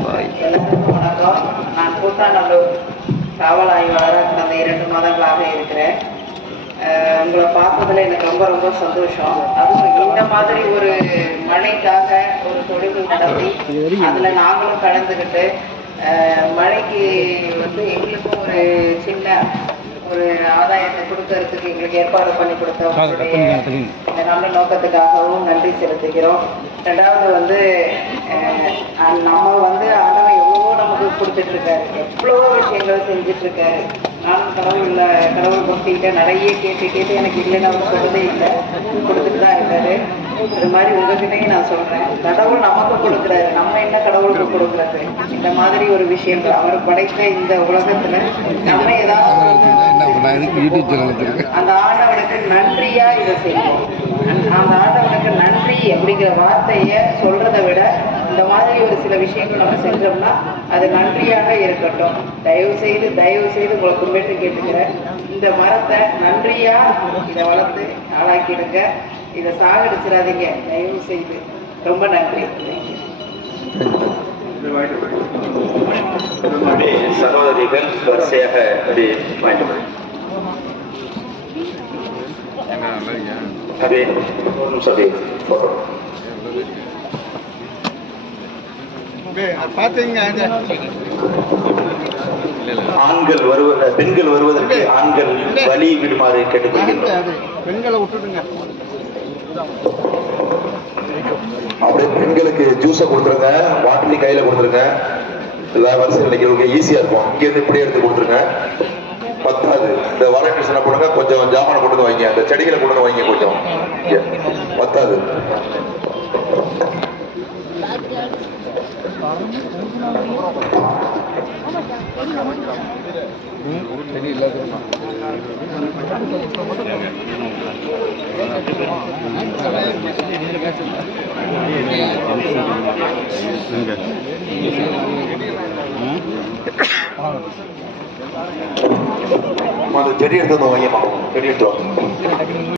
எல்லாருக்கும் வணக்கம். நான் கூத்தாநல்லூர் காவல் ஆய்வாளராக கடந்த 2 மாதங்களாக இருக்கிறேன். உங்களை பார்த்ததில் எனக்கு ரொம்ப ரொம்ப சந்தோஷம். அதுவும் இந்த மாதிரி ஒரு மழைக்காக ஒரு தொழுகை நடத்தி அதில் நாங்களும் கலந்துக்கிட்டு மழைக்கு எங்களுக்கும் ஒரு சின்ன ஒரு ஆதாயத்தை கொடுக்கறதுக்கு எங்களுக்கு ஏற்பாடு பண்ணி கொடுத்தவங்களுடைய இந்த நல்ல நோக்கத்துக்காகவும் நன்றி செலுத்துகிறோம். ரெண்டாவது நம்ம ஆண்டவன் எவ்வளவோ நமக்கு கொடுத்துட்டு இருக்காரு, எவ்வளவோ விஷயங்கள் செஞ்சுட்டு இருக்காரு. நானும் கடவுள் கொடுத்துக்கிட்ட நிறைய கேட்டு எனக்கு இல்லைன்னு அவர் சொல்றதே இல்லை, கொடுத்துட்டு தான் இருக்காரு. இது மாதிரி உங்ககிட்டையும் நான் சொல்றேன், கடவுள் நமக்கு கொடுக்குறாரு, நம்ம என்ன கடவுளுக்கு கொடுக்குறது? இந்த மாதிரி ஒரு விஷயங்கள் அவர் படைத்த இந்த உலகத்துல நம்ம ஏதாவது அந்த ஆண்டவனுக்கு நன்றியா இதை செய்வோம். அந்த ஆண்டவனுக்கு நன்றி அப்படிங்கிற வார்த்தைய சொல்றதை விட இந்த மாதிரி ஒரு சில விஷயங்கள் நம்ம செஞ்சோம்னா அது நன்றியாக இருக்கட்டும். தயவு செய்து உங்களை கும்பிட்டு கேட்டுக்கிறேன், இந்த மரத்தை நன்றியா இதை வளர்த்து ஆளாக்கிடுங்க, இதை சாகடிச்சிடாதீங்க தயவு செய்து. ரொம்ப நன்றி. சகோதரிகள் வரிசையாக ஆண்கள் பெண்கள் வருவதற்கு ஆண்கள் வழி விடுமாறு கேட்டுக்கொள்கிறோம். பெண்களை விட்டுடுங்க, அப்படியே பெண்களுக்கு ஜூஸை கொடுத்துருங்க, பாட்டில் கையில கொடுத்துருங்க. எல்லா வரிசையில் நினைக்கிறவங்க ஈஸியா இருக்கும். இங்கேருந்து இப்படியே எடுத்து கொடுத்துருங்க. பத்தாது, இந்த வாலண்டியர்ஸ் போடுங்க, கொஞ்சம் ஜாமான கொண்டு வைங்க, அந்த செடிகளை கொண்டு வைங்க, கொஞ்சம் பத்தாது. செடி எடுத்து வைங்க, செடி எடுத்து